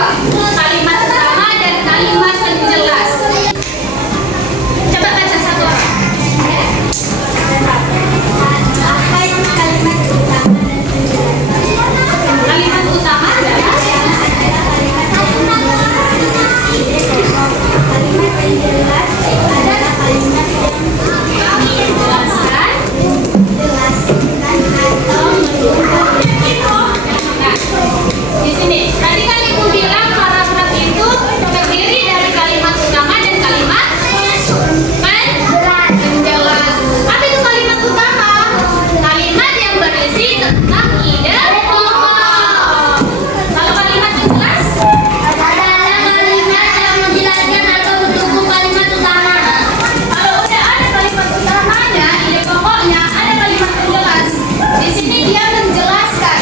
dua, kalimat utama dan kalimat penjelas. Coba baca satu orang. Kalimat utama adalah di sini. Tadi kan Ibu bilang paragraf itu terdiri dari kalimat utama dan kalimat penjelas. Apa itu kalimat utama? Kalimat yang berisi tentang ide pokok. Kalau kalimat penjelas adalah kalimat yang menjelaskan atau mendukung kalimat utama. Kalau udah ada kalimat utamanya, ide pokoknya, ada kalimat penjelas. Di sini dia menjelaskan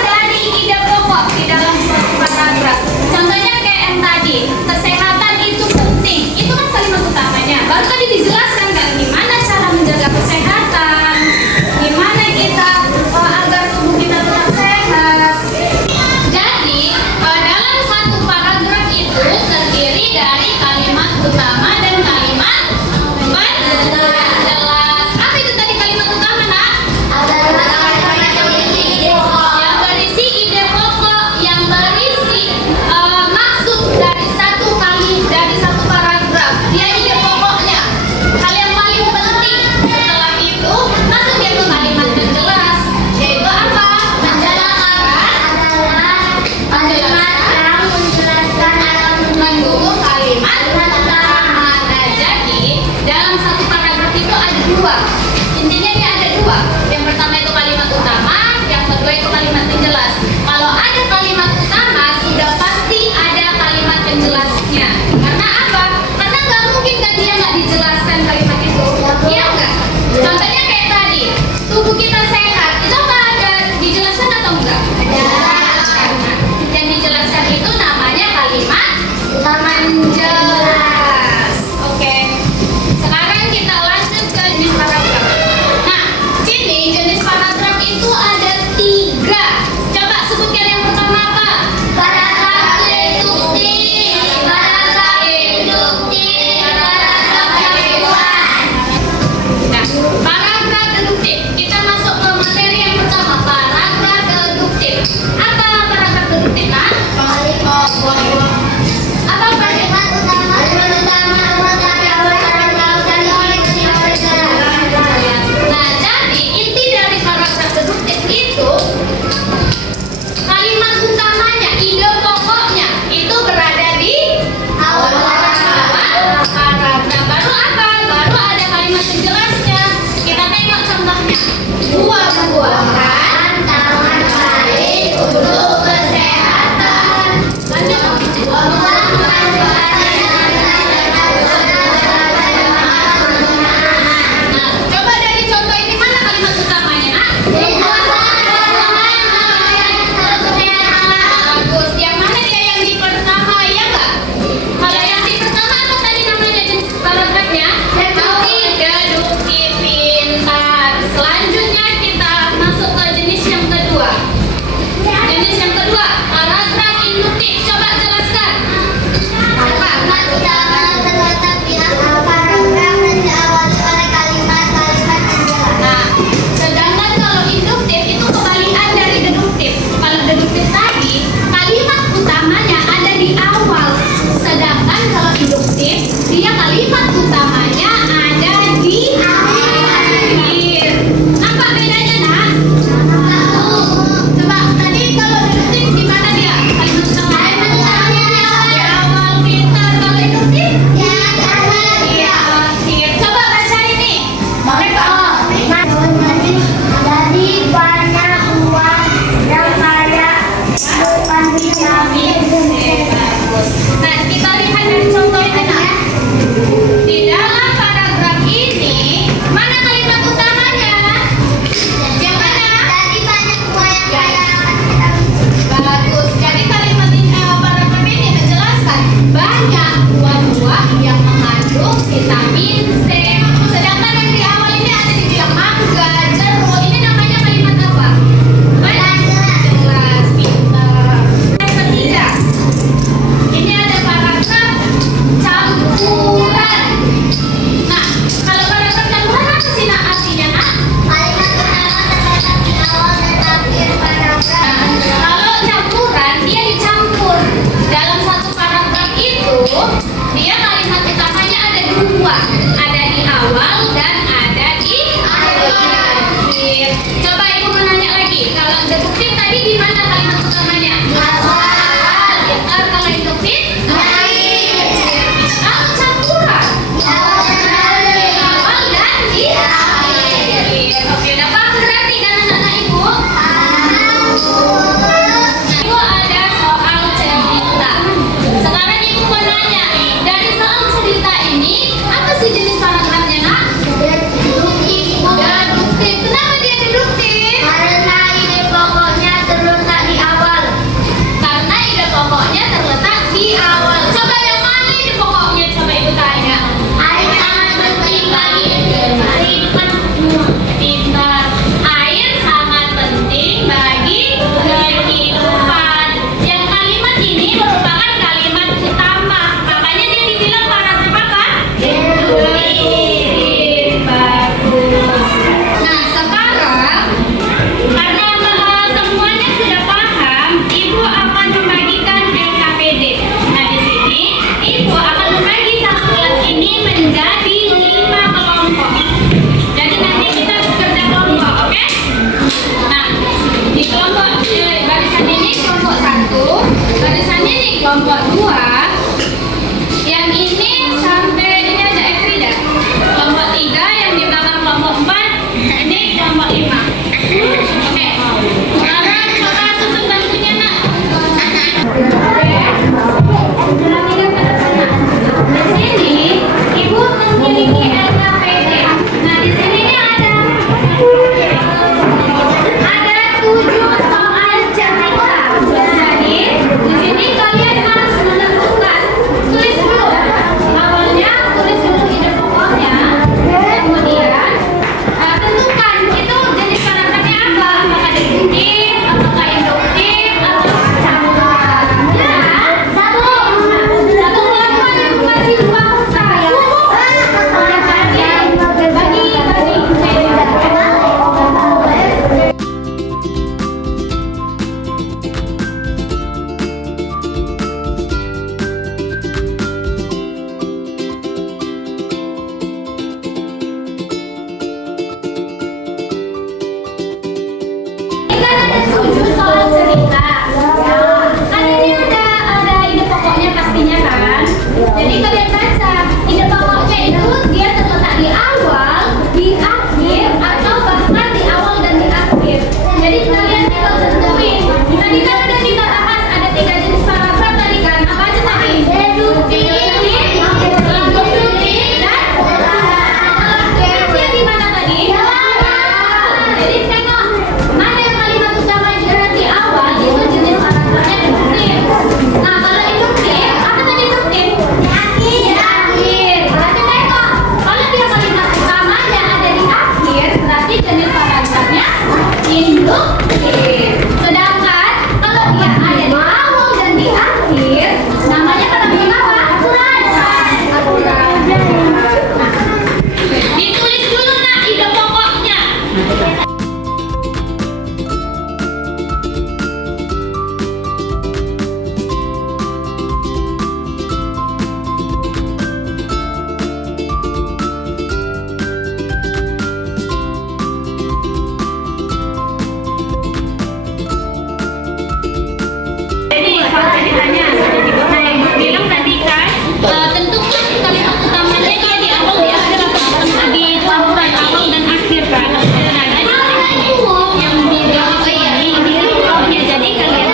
dari ide pokok di dalam suatu paragraf. Contohnya kayak yang tadi, kesehatan itu penting. Itu kan kalimat utamanya. Baru tadi dijelaskan kan gimana cara menjaga kesehatan, gimana kita agar tubuh kita tetap sehat. Jadi dalam satu paragraf itu terdiri dari kalimat utama dan kalimat penjelas. Apa itu tadi kalimat utama, Nak? Yang berisi ide pokok, yang berisi maksud dari satu paragraf. Dia ide pokoknya. Hal yang paling penting setelah itu masuk dia ke kalimat penjelas, yaitu apa? Mendukung kalimat utama. Nah, jadi dalam satu paragraf itu ada dua. Intinya dia ada dua. Yang pertama itu kalimat utama, yang kedua itu kalimat penjelas. Kalau ada kalimat utama, sudah pasti ada kalimat penjelasnya. Karena apa? Karena nggak mungkin kan dia nggak dijelaskan kalimat itu. Iya nggak? Contohnya kayak tadi, tubuh kita sehat. Itu apa ada dijelaskan atau enggak? Ada. Yang dijelaskan itu namanya kalimat penjelas. Oke. Sekarang kita lanjut ke jenis paragraf. Nah, sini jenis paragraf kelompok 2. Yang ini sampai ini ada Efrida. Kelompok 3 yang di belakang kelompok 4. Ini kelompok 5. Oke. Sekarang coba susun bangkunya, Nak. Di sini Ibu memiliki LKPD. Nah, di sini ada 7 soal cerita. Jadi, di sini kalian harus menentukan. Tulis dulu. Awalnya tulis dulu ide pokoknya. Kemudian tentukan itu jenis karakternya apa. Apakah deduktif, apakah induktif, atau campuran. Satu kelompok yang kasih 2 pulsa ya. Bagi. Ini kan ada 7 soal cerita. Kan ini ada ide pokoknya pastinya kan. Jadi kalian baca ide pokoknya itu dia terletak di awal, di akhir, atau bahkan di awal dan di akhir. Jadi kalian tinggal tentuin. Tadi kan udah kita bahas ada 3 jenis paragraf tadi kan. Apa aja tadi? Deduktif, induktif, dan induktifnya di mana tadi? Jadi tengok mana yang kalimat utama di awal itu jenis paragrafnya deduktif. Nah kalau induktif, apa tadi induktif? Di akhir. Berarti tengok kalau dia kalimat utamanya ada di akhir, berarti jenis paragrafnya induktif. Sedangkan kalau dia ada di awal dan di akhir, namanya paragraf apa? Aturan. Nah, ditulis dulu Nak ide pokoknya. Jadi kalau ceritanya saya bilang tadi kan tentukan kalimat utamanya dia di awal, di akhir, atau di campuran awal dan akhir kan. Nah jadi yang di bawah ini ya, jadi kalian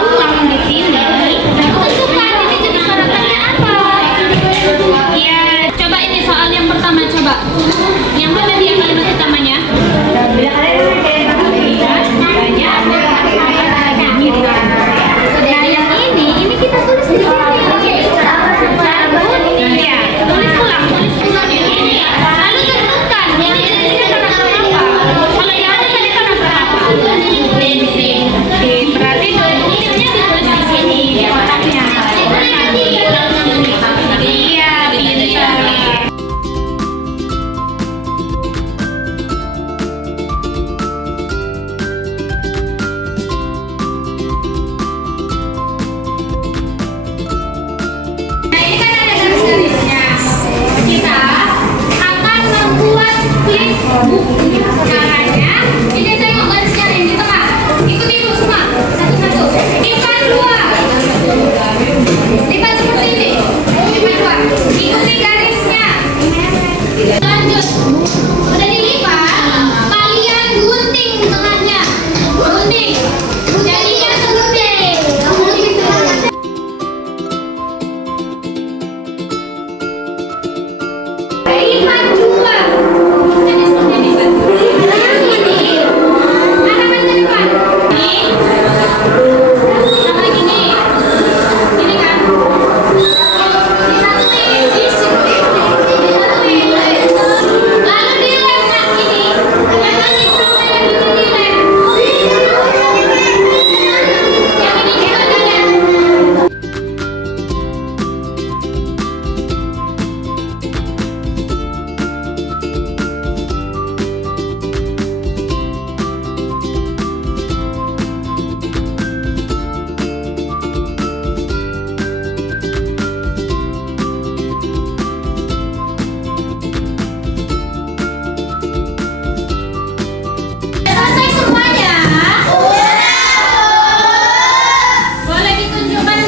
ulang di sini. Tentukan ini jenis karakternya apa. Ya coba ini soal yang pertama coba. Yang mana dia kalimat utamanya? Nah yang ini kita tulis di sini. Iya, tulis ulang ini. Lalu tentukan ini jenisnya karakter apa. Kalau yang ada tadi karakter apa? Berarti deduktifnya ditulis di sini di kotaknya. Iya, pintar. Nah ini kan ada garis-garisnya. Kita akan membuat flipbook. Caranya, ini tengok garisnya yang di tengah. Ikuti dulu semua, satu-satu. Lipat 2. Lipat seperti ini. Lipat 2. Ikuti garisnya. Lanjut. Udah dilipat, kalian gunting tengahnya. Gunting. Jadinya segunting. Gunting tengahnya. Lipat 2. Jadi seperti ini kan. Ini. Mana baca depan? Ini. Sama lagi nih. Ini kan. Disatuin. Disatuin. Lalu dilem Nak ini. Jangan disama yang ini dilem. Yang ini juga dilem. Selesai semuanya? Boleh ditunjukkan